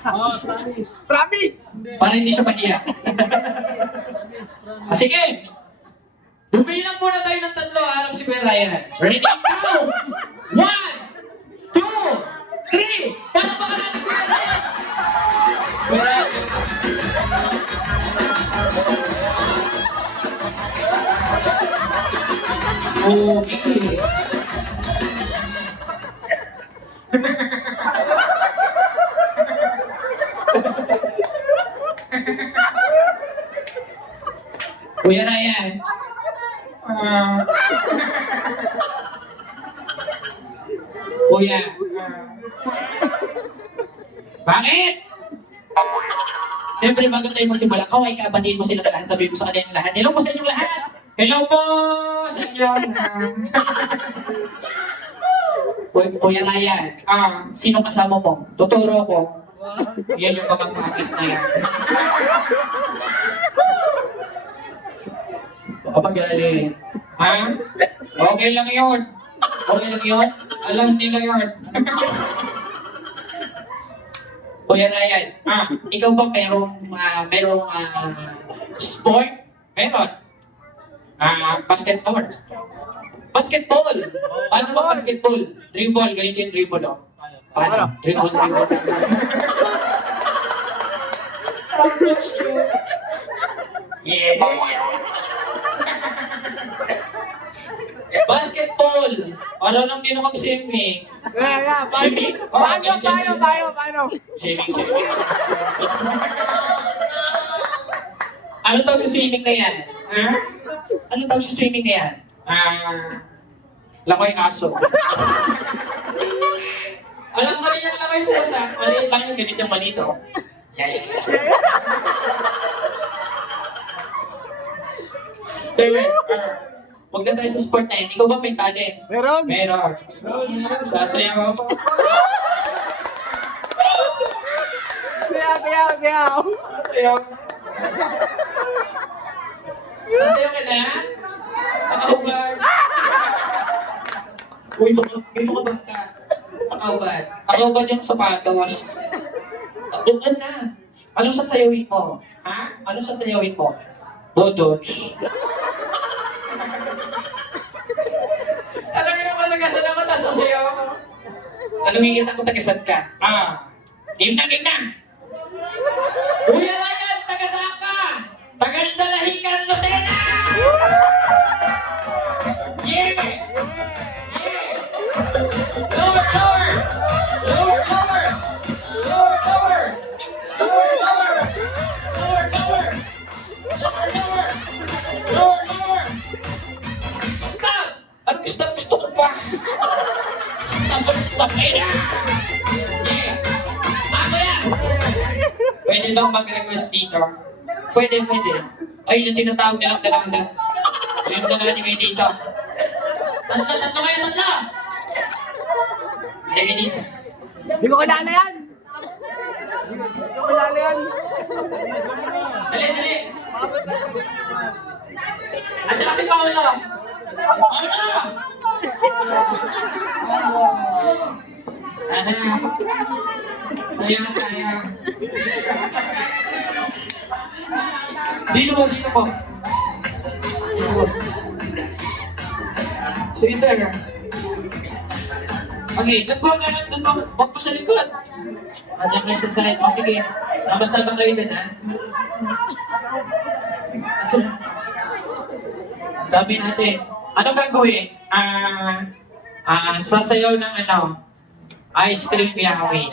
Promise. Promise! Para hindi siya mahiya. Sige! Bumilang muna tayo ng 3, harap si Kuya Ryan. Ready? Go! 1, 2, 3! Paano ba ka natin, Kuya Ryan? Kuya Ryan. Okay. Kuya Ryan. Kuya. Bakit? Siyempre, bago tayo magsimula, kaway ka, batiin mo silang lahat, sabihin mo sa kanilang lahat. Hello po sa inyong lahat! Hello po sa inyong Kuya Ryan, sino kasama mo? Tuturo ko. Yan yung pagkakakit na yan. Kapagaling. Ha? Okay lang yun. Okay lang yun. Alam nila yun. Kuya Ryan, ikaw ba merong sport? Meron. Basketball. Basketball! Paano ba basketball? Dribble, ganito yung dribble, oh. Paano? Dribble. Yeah! Basketball! Marunong din ako mag-swimming. Swimming? Paano? Swimming. Ano tawag sa swimming na yan? Ha? Ano tawag sa swimming na yan? Lakoy aso. Alam mo rin yung lakoy pusa. Maliit lang yung ganit yung manito. Yeah. So, huwag na tayo sa sport na yun. Ikaw ba may talent? Meron. Meron. Sasayaw ako. Kaya. Sasayaw. Sasayaw ka na? Pakahubad. Uy, dito ka bata. Pakahubad. Pakahubad yung sapatos. Doon na. Anong sasayawin mo? Ha? Anong sasayawin mo? Bodog. Tanongin naman tagasan naman, tapos sasayaw ako. Tanongin kita kung tagasan ka. Game na! Kuya Ryan, tagasaan ka! Tagandalahican, Lucena! Yeah! Stop! Anong stop? Gusto ko pa! Stop! Yeah! Kuya! Pwede daw mag-request dito. Pwede. Ay, yung tinatawag nilang dalaga. Yung dalaga niyo kayo dito. Tatlo kayo! Hindi kayo dito. Hindi ko kilala yan. Dali! At saka si Paolo! Ano? Sayang. Dito po. Twitter. Okay, doon po sa likod. Andiyan kayo sa side. Sige, nabasabang kayo din, ha? Dami natin. Anong gagawin? Sasayaw ng ice cream yummy.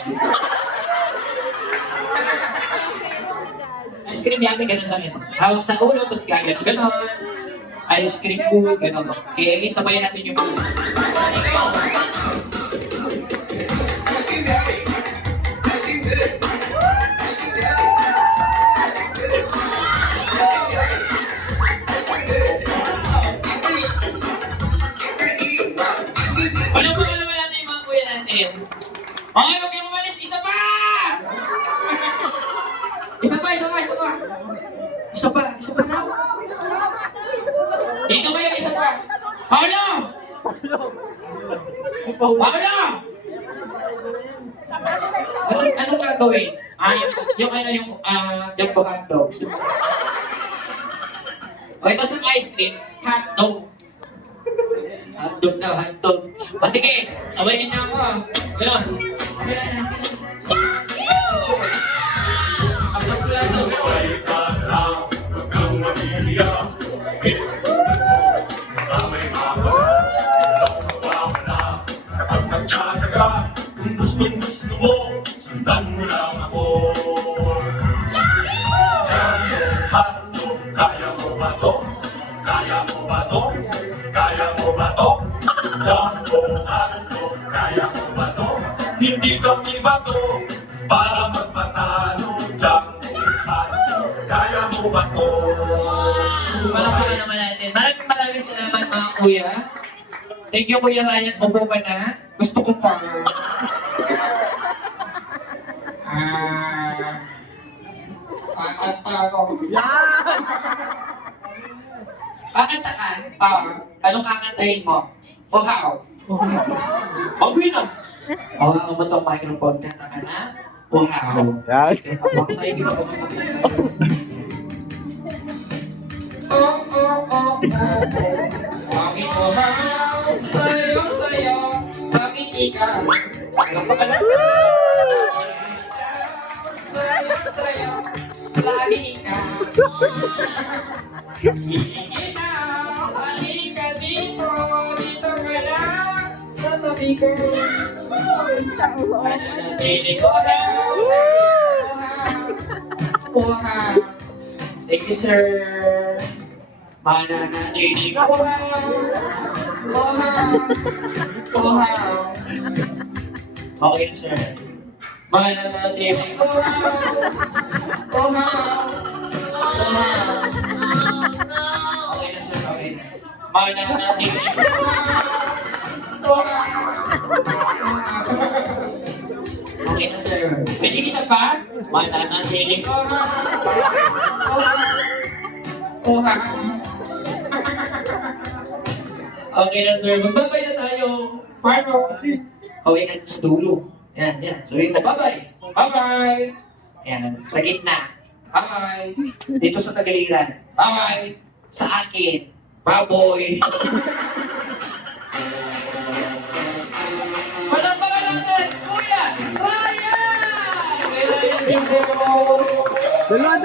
Ice cream yummy, ganun lang yun. Hawak sa ulo, tapos gano'n. Ice cream food, gano'n. Okay, sabayan natin yung food. Alam mo naman natin yung mga kuya natin. Okay, huwag kayong umalis. Isa pa! Isa pa na. Dito ba yung isa pa? Paolo! Ano anong gagawin? Yung ano, yung jumbo hotdog. O ito sa ice cream, hotdog. Hotdog daw, hotdog. O sige, sabayin na ako. Ganon. Tapos ko lang ito. Buhay ka lang, huwag kang mahihiya. Sige, simulan mo, baka may mawala. Huwag mawawala. Kapag nagtsatsaga, kung gusto mo, sundan mo lang ako. Hotdog, kaya mo ba to? Kaya mo ba to? Kaya mo ba to? Jumbo hotdog, kaya mo ba to? Hindi kami ba to? Para magpatalo, jumbo hotdog, kaya mo ba to? Palakpakan naman natin. Maraming salamat mga kuya. Thank you Kuya Ryan. Upo ka na. Gusto ko pa. Kakanta ako. Kakanta ka? Anong kakantahin mo? Uhaw. Okay na. Uhaw mo itong microphone. Kanta ka na? Uhaw. Yan. Bakit uhaw? Sayo, bakit ikaw? Sayo, lagi ikaw. Ikaw, halika dito, dito ka lang sa tabi ko. Chili ko uhaw. Thank you, sir. Mana na chili ko uhaw. Okay na, sir. Mana na chili ko uhaw. Okay na, sir. Okay na. Mana na chili ko okay na, sir. Pwede isa pa? Mana na chili ko okay na, sir. Magbabay na tayo. Paano? Okay na sa dulo. Yan, yan. Sabihin mo, bye-bye. Bye-bye. Yan, sa gitna. Bye-bye. Dito sa tagiliran. Bye-bye. Sa akin. Baboy. Palakpakan natin, Kuya Ryan! Kuya Ryan, Dalawa.